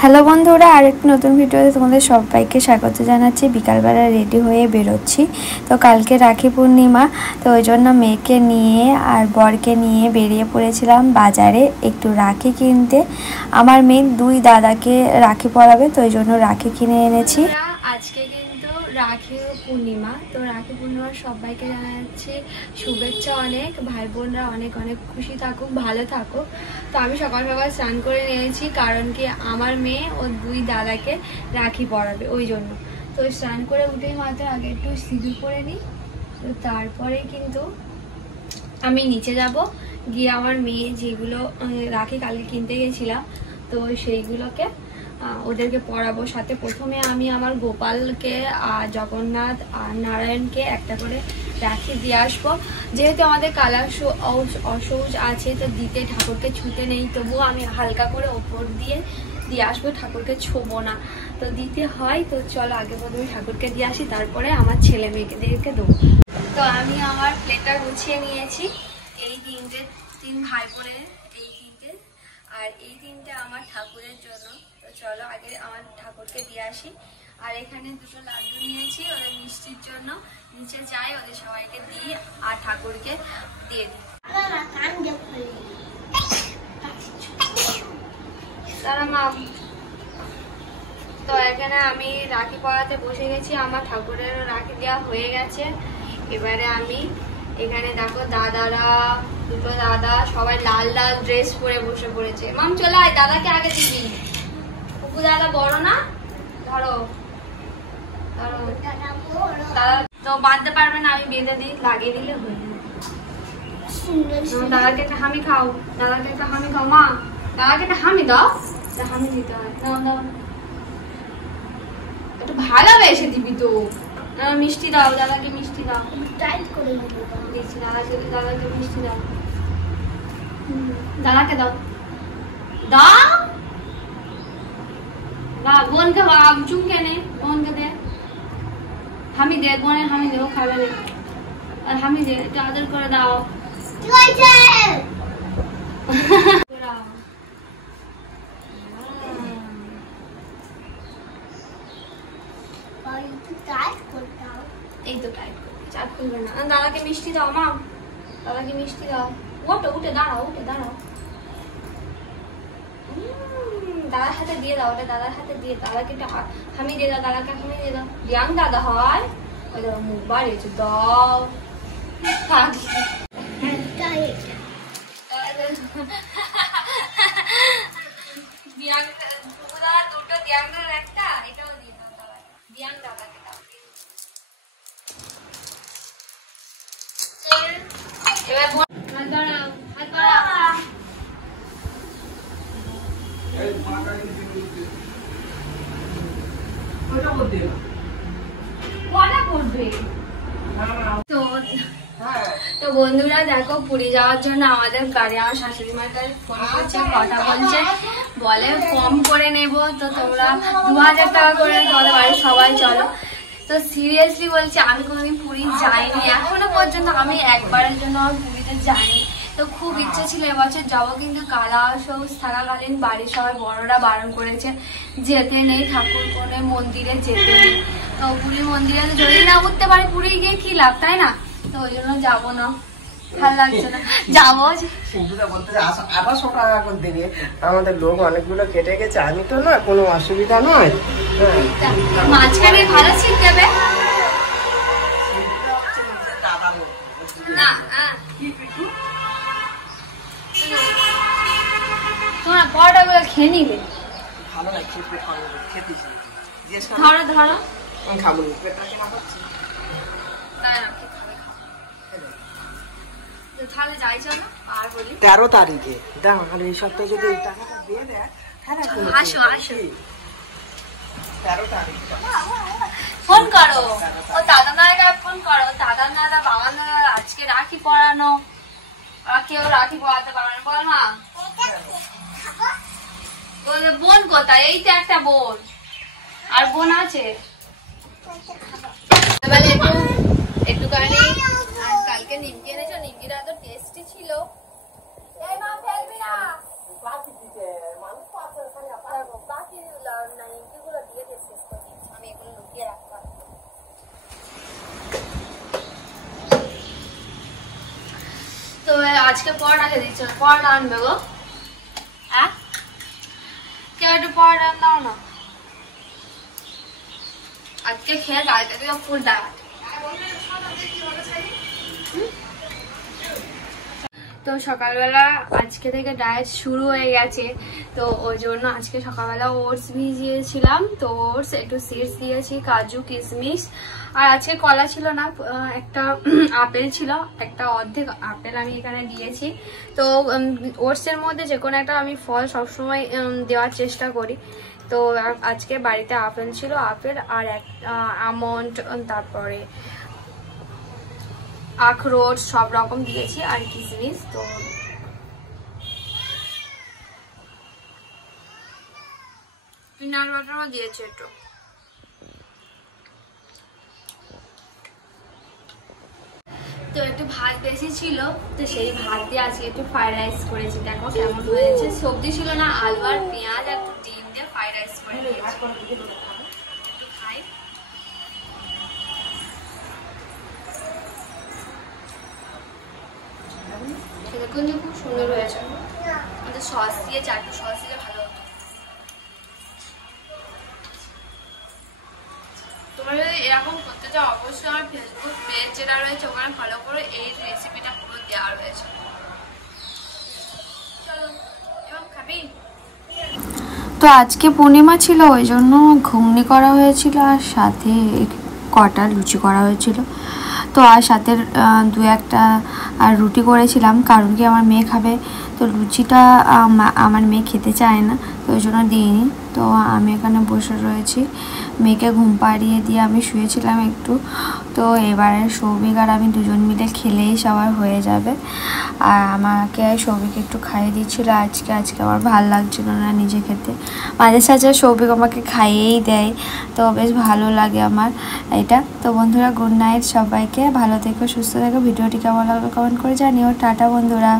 Hello বন্ধুরা, আরেকটি নতুন ভিডিওতে তোমাদের সবাইকে স্বাগত জানাচ্ছি। বিকালবেলা রেডি হয়ে বেরোচ্ছি। তো কালকে রাখি পূর্ণিমা, তো ওই জন্য মেয়েকে নিয়ে আর বরকে নিয়ে বেরিয়ে পড়েছিলাম বাজারে একটু রাখি কিনতে। আমার মেয়ে দুই দাদাকে রাখি পরাবে, তো ওই জন্য রাখি কিনে এনেছি। আজকে কিন্তু রাখি পূর্ণিমা, তো রাখি পূর্ণিমার সবাইকে জানাচ্ছি শুভেচ্ছা। অনেক ভাই বোনরা অনেক অনেক খুশি থাকুক, ভালো থাকুক। তো আমি সকাল সকাল স্নান করে নিয়েছি, কারণ কি আমার মেয়ে ও দুই দাদাকে রাখি পরাবে, ওই জন্য। তো স্নান করে উঠেই মাত্র আগে একটু সিঁদুর পরে নিই, তো তারপরে কিন্তু আমি নিচে যাব, গিয়ে আমার মেয়ে যেগুলো রাখি কালকে কিনতে গেছিলাম, তো সেইগুলোকে ওদেরকে পড়াবো। সাথে প্রথমে আমি আমার গোপালকে আর জগন্নাথ আর নারায়ণকে একটা করে রাখি দিয়ে আসবো। যেহেতু আমাদের কালার অসৌচ আছে, তো দিতে ঠাকুরকে ছুতে নেই, তবুও আমি হালকা করে ওপর দিয়ে আসবো, ঠাকুরকে ছোবো না, তো দিতে হয়। তো চলো আগে প্রথমে ঠাকুরকে দিয়ে আসি, তারপরে আমার ছেলে মেয়েদেরকে দেবো। তো আমি আমার প্লেটটা গুছিয়ে নিয়েছি। এই তিন ভাই বোনের এই তিনটে, আর এই তিনটে আমার ঠাকুরের জন্য। তো চলো আগে আমার ঠাকুরকে দিয়ে আসি। আর এখানে দুটো লাড্ডু নিয়েছি ওদের মিষ্টির জন্য, নিচে যাই ওদের সবাইকে দিই আর ঠাকুরকে দিয়ে দিই। তো এখানে আমি রাখি পরাতে বসে গেছি, আমার ঠাকুরেরও রাখি দেওয়া হয়ে গেছে। এবারে আমি এখানে দেখো দাদারা, দুটো দাদা সবাই লাল লাল ড্রেস পরে বসে পড়েছে। মাম চলে আয়, দাদাকে আগে দিবি। কুকু দাদা বড় না, ধরো ধরো দাদা তো বাঁধতে পারবে না, আমি বেঁধে দিই, লাগিয়ে দিলে হয়ে যাবে। দাদাকে একটা হামি খাও, দাদাকে একটা হামি খাও। মা দাদাকে একটা হামি দাও, হামি দিতে হয়। দাও দাও, একটু ভালোবেসে দিবি তো। মিষ্টি দাও, দাদাকে মিষ্টি দাও, টাইট করে দিচ্ছি। দাদাকে মিষ্টি দাও, দাদাকে দাও দাও। বোনকে চুমকে নে, বোনকে দে, হামি দে, বোনের হামি দে, ও খাবে রে। আর হামি দে, একটু আদর করে দাও। এই তো টাইট করে চাপ খুলবে না। দাদাকে মিষ্টি দাও, মা দাদাকে মিষ্টি দাও। ওটো উঠে দাঁড়াও, উঠে দাঁড়াও। দাদার হাতে দিয়ে দাও, ওটা দাদার হাতে দিয়ে, দাদাকে হামি দিয়ে দাও, দাদাকে হামি দিয়ে দাও। দিয়াং দাদা হয়, ওই দাদা মুখ বাড়িয়েছে, দাও। দিয়াং দাদা দুটো, দিয়াং দাদার একটা, এটাও দিয়ে দাও দাদা, দিয়াং দাদাকে দাও। এবার হাত বাড়াও, হাত বাড়াও। তো বন্ধুরা দেখো, পুরী যাওয়ার জন্য আমাদের গাড়ি, আমার শাশুড়ি মার কাছে ফোন করছে, কথা বলছে, বলে কম করে নেব, তো তোমরা 2000 টাকা করে তোমাদের বাড়ির সবাই চলো। তো সিরিয়াসলি বলছি, আমি কোনোদিন পুরী যাইনি এখনো পর্যন্ত, আমি একবারের জন্য আমার পুরীতে যাইনি। তো খুব ইচ্ছে ছিল এবছর যাবো, কিন্তু কালা সবুজ থাকাকালীন বাড়ির সবাই বড়রা বারণ করেছে, যেতে নেই, ঠাকুর কোনে মন্দিরে যেতে নেই। তো পুরী মন্দিরে যদি না উঠতে পারি, পুরী গিয়ে কি লাভ, তাই না? তো ওই জন্য যাবো না, ভালো লাগছে না। যাবো আমাদের লোক অনেকগুলো কেটে গেছে, আমি তো না, কোনো অসুবিধা নয়। মাঝখানে ভালো ছিট দেবে না, তোমরা পরোটা গুলো খেয়ে নিবে। ভালো লাগছে, ধরো ধরো, খাবো তাহলে যাই চলো। আর বলি 13 তারিখে দাও, আর এই সপ্তাহে যদি এই টাকাটা দিয়ে দেয়, আসো আসো, 13 তারিখ ফোন করো, ও দাদা দাদাকে ফোন করো, দাদা দাদা বাবা দাদা আজকে রাখি পরানো, আর কেউ রাখি পরাতে পারবে না, বল না। বোন কোথায়? এই তো একটা বোন, আর বোন আছে। এবারে একটুখানি কালকে নিমকি এনেছো, নিমকিটা এত টেস্টি ছিল। এই মা ফেলবি না, বাকি দিতে মানুষ পাশে বাকি আজকে পরোটা খেতে দিচ্ছে না, পরোটা আনবে গো। হ্যাঁ কেউ একটু পরোটা দাও না, আজকে খেয়ে গাড়িতে দিয়ে ফুল ডাকা। তো সকালবেলা আজকে থেকে ডায়েট শুরু হয়ে গেছে, তো ওই জন্য আজকে সকালবেলা ওটস ভিজিয়েছিলাম, তো ওটস একটু সিডস দিয়েছি, কাজু কিশমিশ, আর আজকে কলা ছিল না, একটা আপেল ছিল, একটা অর্ধেক আপেল আমি এখানে দিয়েছি। তো ওটসের মধ্যে যে কোনো একটা আমি ফল সবসময় দেওয়ার চেষ্টা করি। তো আজকে বাড়িতে আপেল ছিল, আপেল আর আমন্ড, তারপরে আখরোট সব রকম দিয়েছি আর কিশমিশ। তো পিনাট বাটারও দিয়েছি একটু। তো একটু ভাত বেশি ছিল, তো সেই ভাত দিয়ে আজকে একটু ফ্রাইড রাইস করেছি। দেখো কেমন হয়েছে, সবজি ছিল না, আলু আর পেঁয়াজ আর একটু ডিম দিয়ে ফ্রাইড রাইস করে দিয়েছি। একটু খাই। দেখুন যে খুব সুন্দর হয়েছে, আমাদের সস দিয়ে চারটে সস দিলে ভালো হতো। তোমরা যদি এরকম করতে চাও অবশ্যই আমার ফেসবুক পেজ যেটা রয়েছে ওখানে ফলো করে, এই রেসিপিটা পুরো দেওয়া রয়েছে। চলো এবং খাবি। তো আজকে পূর্ণিমা ছিল, ওই জন্য ঘুগনি করা হয়েছিল আর সাথে কটা লুচি করা হয়েছিল। তো আর সাথে দু একটা আর রুটি করেছিলাম, কারণ কি আমার মেয়ে খাবে, তো লুচিটা আমার মেয়ে খেতে চায় না, তো ওই জন্য দিইনি। তো আমি এখানে বসে রয়েছি, মেয়েকে ঘুম পাড়িয়ে দিয়ে আমি শুয়েছিলাম একটু। তো এবারে সৌভিক আর আমি দুজন মিলে খেলেই সবার হয়ে যাবে। আর আমাকে সৌভিক একটু খাইয়ে দিচ্ছিলো আজকে আমার ভালো লাগছিল না নিজে খেতে, মাঝে সাঝে সৌভিক আমাকে খাইয়েই দেয়, তো বেশ ভালো লাগে আমার এটা। তো বন্ধুরা গুড নাইট সবাইকে, ভালো থেকো সুস্থ থেকো, ভিডিওটি কেমন লাগলো কমেন্ট করে জানিও। টাটা বন্ধুরা।